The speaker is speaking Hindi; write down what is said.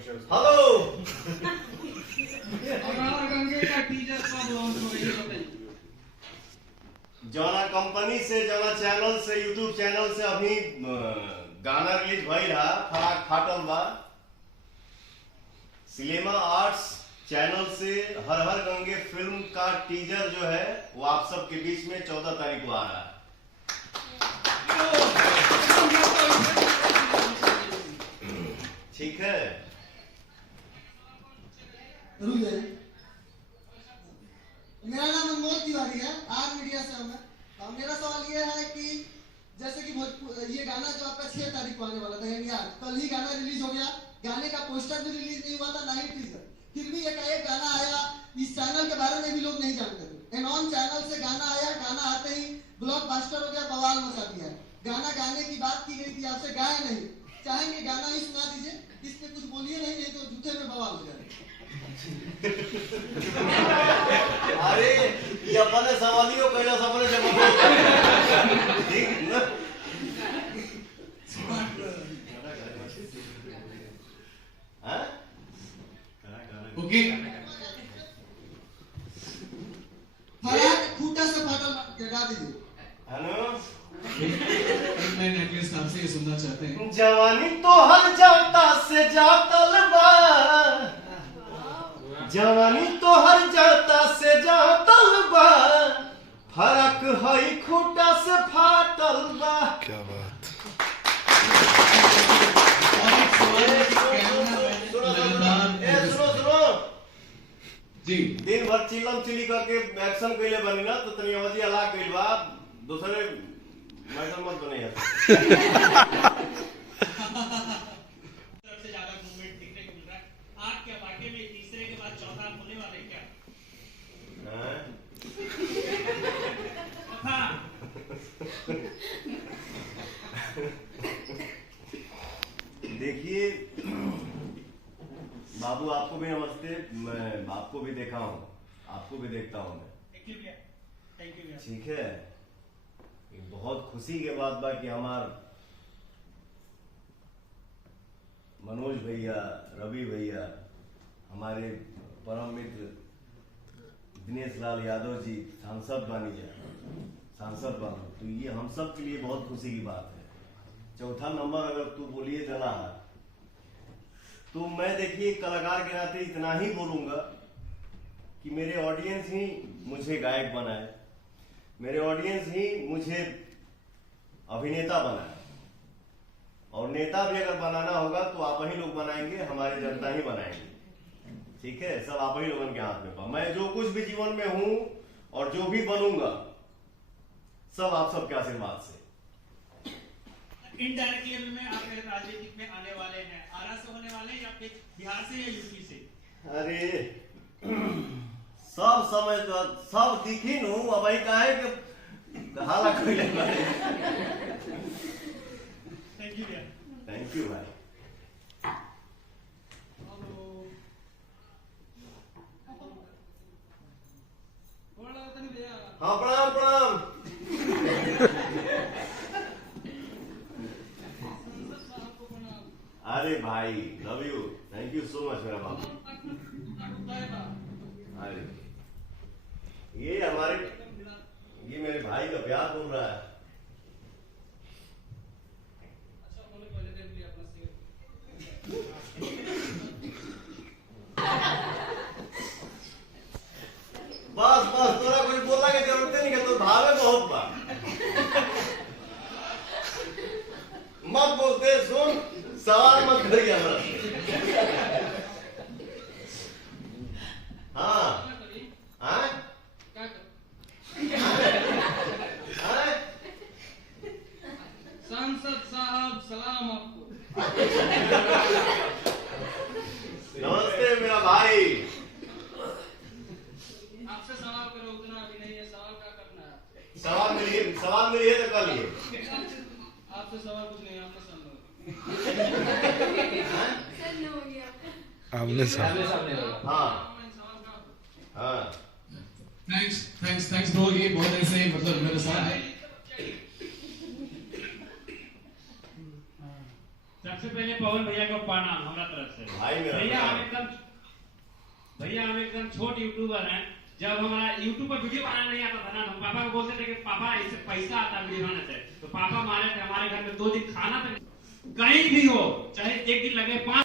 हेलो जौना कंपनी से जौना चैनल से यूट्यूब चैनल से अभी गाना रिलीज भइल है फराक फाटल बा सिनेमा आर्ट्स चैनल से हर हर गंगे फिल्म का टीजर जो है वो आप सबके बीच में 14 तारीख को आ रहा है। ठीक है, मेरा नाम अनमोल तिवारी है, आर मीडिया से हूँ। मेरा सवाल ये है कि जैसे कि ये गाना जो आपका 6 तारीख को आने वाला था यानी आज, कल ही गाना रिलीज हो गया, गाने का पोस्टर भी रिलीज नहीं हुआ था, ना ही टीजर, फिर भी एक गाना आया। इस चैनल के बारे में भी लोग नहीं जानते थे। एनॉन चैनल से गाना आया, गाना आते ही ब्लॉकबस्टर हो गया, बवाल मचा दिया। गाना गाने की बात की गई थी, आपसे गाया नहीं, चाहेंगे गाना ही सुना दीजिए, इस पे कुछ बोलिए नहीं तो जूते में बवाल हो जाए। अरे ये अपने सवालियों कहना सपने जब ठीक ना हाँ ओके फराक खूटा से फाटल गा दीजिए। हेलो मैं नेकलेस आपसे ये सुनना चाहते हैं। जवानी तो हर जाता से जातल बा, जवानी तो हर जाता से जातल बा, फरक हई खूटा से फाटल बा। क्या बात। सुनो जी दिन भर चिलम चिली करके एक्शन कइले बनी ना तो तनी अवधि अला कइल बा दूसरे मैटर मत बने यार। सबसे ज्यादा मूवमेंट देखने को मिल रहा है। आप क्या वाकई में तीसरे के बाद चौथा होने वाले क्या? देखिए बाबू आपको भी नमस्ते, मैं आपको भी देखा हूँ, आपको भी देखता हूँ मैं। थैंक यू भैया, थैंक यू भैया। ठीक है, ये बहुत खुशी के बात बा कि हमार मनोज भैया, रवि भैया, हमारे परम मित्र दिनेश लाल यादव जी सांसद बनी जाए, सांसद बनो, तो ये हम सब के लिए बहुत खुशी की बात है। चौथा नंबर अगर तू बोलिए जना है तो मैं देखिए कलाकार के नाते इतना ही बोलूंगा कि मेरे ऑडियंस ही मुझे गायक बनाए, मेरे ऑडियंस ही मुझे अभिनेता बनाए, और नेता भी अगर बनाना होगा तो आप ही लोग बनाएंगे, हमारी जनता ही बनाएंगे। ठीक है, सब आप ही लोगों के हाथ में पा। मैं जो कुछ भी जीवन में हूं और जो भी बनूंगा सब आप सबके आशीर्वाद से। इनडायरेक्टली में आप राजनीतिक में आने वाले हैं, आरा से होने वाले हैं या फिर बिहार से या यूपी से? अरे सब समय तो सब दिखी नू अब काहे के हाला कइले बारे। थैंक यू भैया। थैंक यू भाई। हाँ प्रणाम प्रणाम। अरे भाई love you, thank you so much मेरा बाबू। अरे ये मेरे भाई का प्यार बोल रहा है। बस बस तोरा कुछ बोलना की जरूरत नहीं है, तो भावे बहुत बा। मत बोलते, सुन, सवाल मत करिए हमरा। हाँ हाँ सांसद साहब सलाम आपको। नमस्ते मेरा भाई। आपसे सवाल करो उतना अभी नहीं है, सवाल क्या करना है? सवाल मिली है तो कर लिए। आपसे सवाल कुछ नहीं, आपसे सुन लो। आमने सामने। हाँ हाँ थैंक्स ब्रो, ये बहुत ऐसे मतलब मेरे साथ है। सबसे पहले पवन भैया को प्रणाम हमारा तरफ से। भाई मेरा भैया हम एकदम छोट यूट्यूबर हैं। जब हमारा यूट्यूब पर वीडियो बनाना नहीं आता था ना, हम पापा को बोलते थे कि पापा इससे पैसा आता है वीडियो बनाने से, तो पापा मारे थे हमारे घर में 2 दिन खाना तक कहीं भी हो, चाहे 1 दिन लगे 5